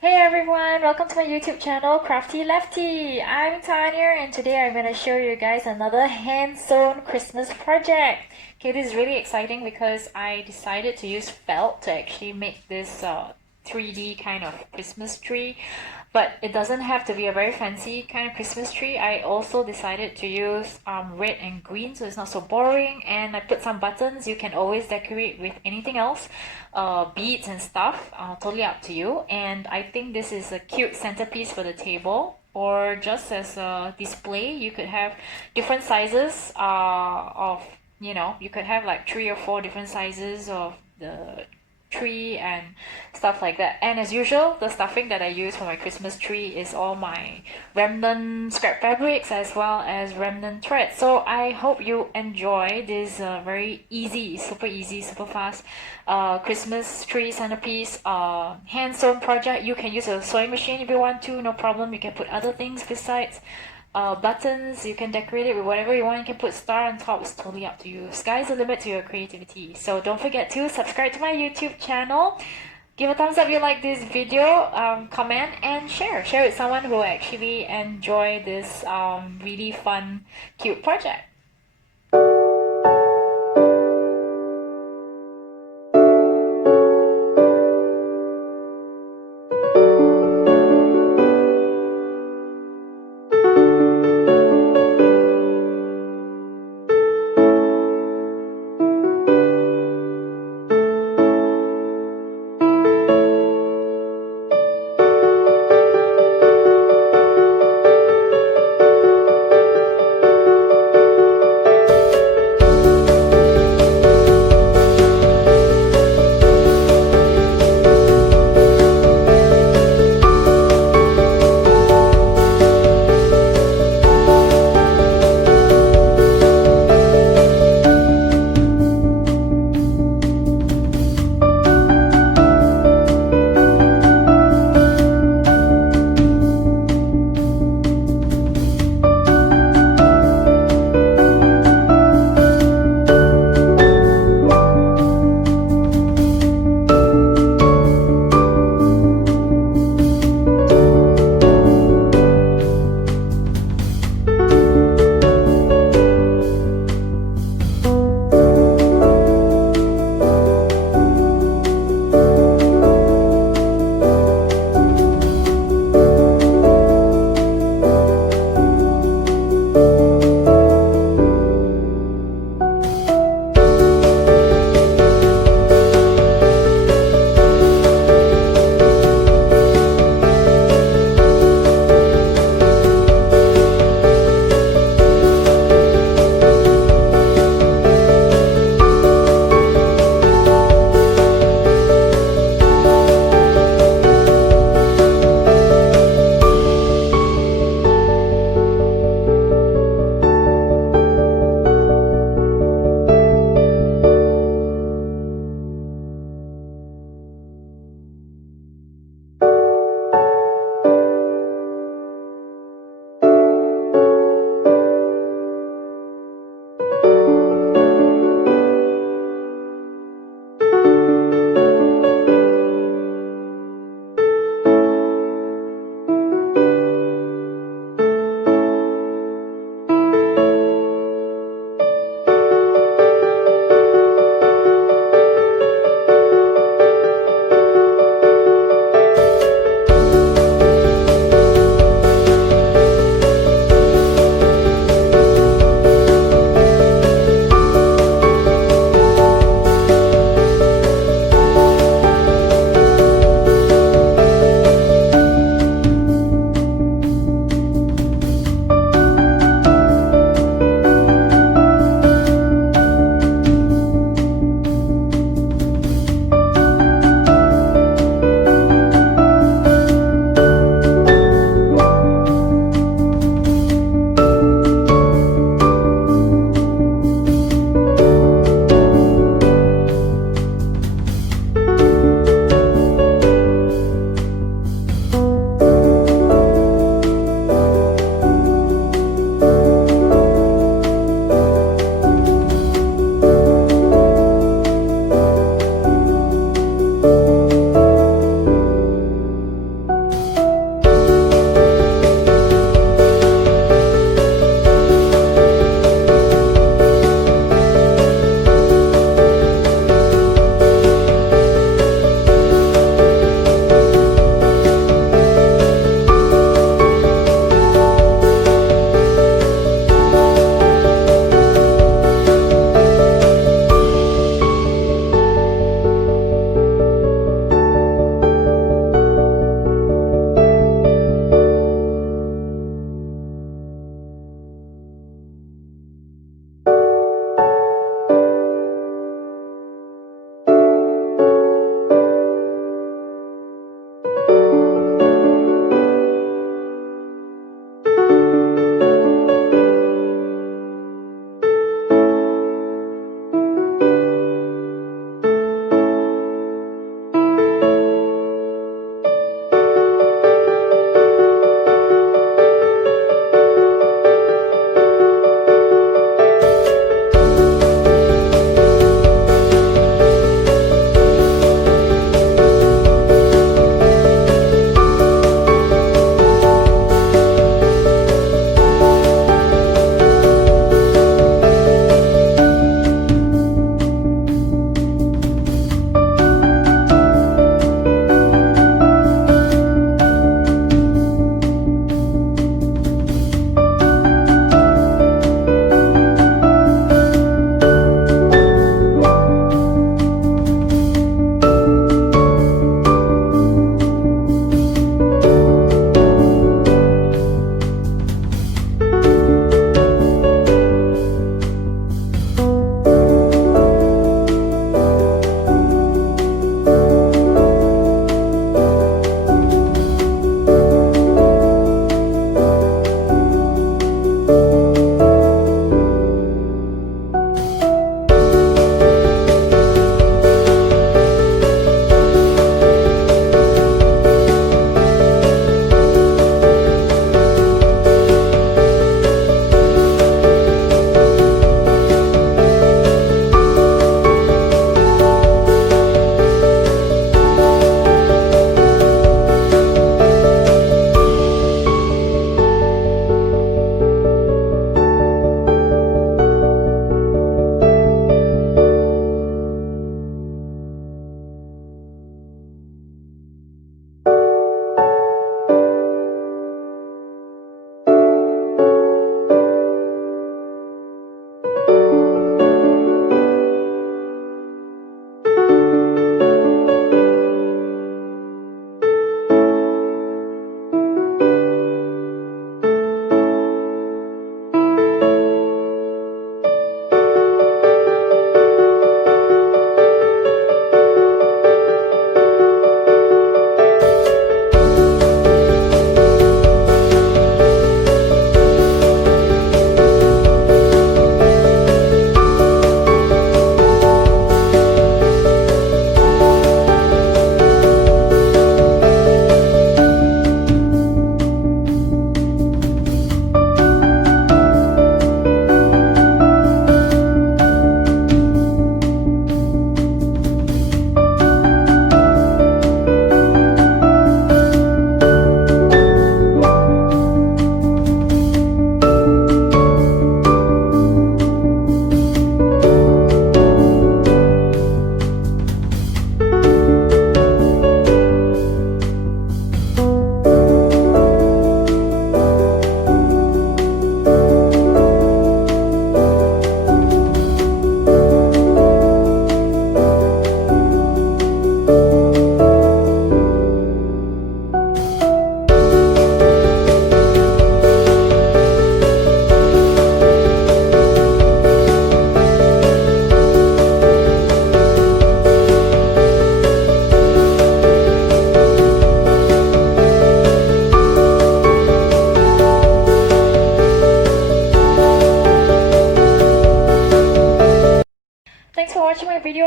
Hey everyone, welcome to my YouTube channel, Crafty Lefty. I'm Tanya and today I'm going to show you guys another hand-sewn Christmas project. Okay, this is really exciting because I decided to use felt to actually make this 3D kind of Christmas tree. But it doesn't have to be a very fancy kind of Christmas tree. I also decided to use red and green so it's not so boring. And I put some buttons. You can always decorate with anything else, beads and stuff. Totally up to you. And I think this is a cute centerpiece for the table. Or just as a display, you could have different sizes of, you could have like 3 or 4 different sizes of the tree and stuff like that. And as usual, the stuffing that I use for my Christmas tree is all my remnant scrap fabrics as well as remnant thread. So I hope you enjoy this very easy, super fast Christmas tree centerpiece hand sewn project. You can use a sewing machine if you want to, no problem. You can put other things besides buttons. You can decorate it with whatever you want. You can put star on top. It's totally up to you. Sky's the limit to your creativity. So don't forget to subscribe to my YouTube channel. Give a thumbs up if you like this video, comment and share. Share with someone who actually enjoy this really fun, cute project.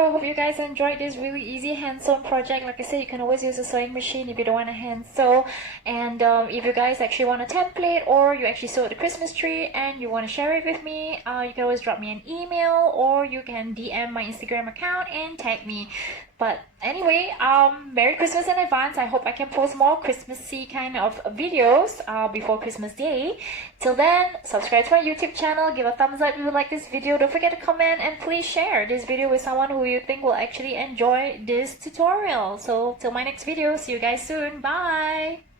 video. I hope you guys enjoyed this really easy hand-sewn project. Like I said, you can always use a sewing machine if you don't want to hand sew. And if you guys actually want a template, or you actually sewed the Christmas tree and you want to share it with me, you can always drop me an email, or you can DM my Instagram account and tag me. But anyway, Merry Christmas in advance. I hope I can post more Christmassy kind of videos before Christmas Day. Till then, subscribe to my YouTube channel, give a thumbs up if you like this video, don't forget to comment, and please share this video with someone who you think will actually enjoy this tutorial. So till my next video, see you guys soon. Bye!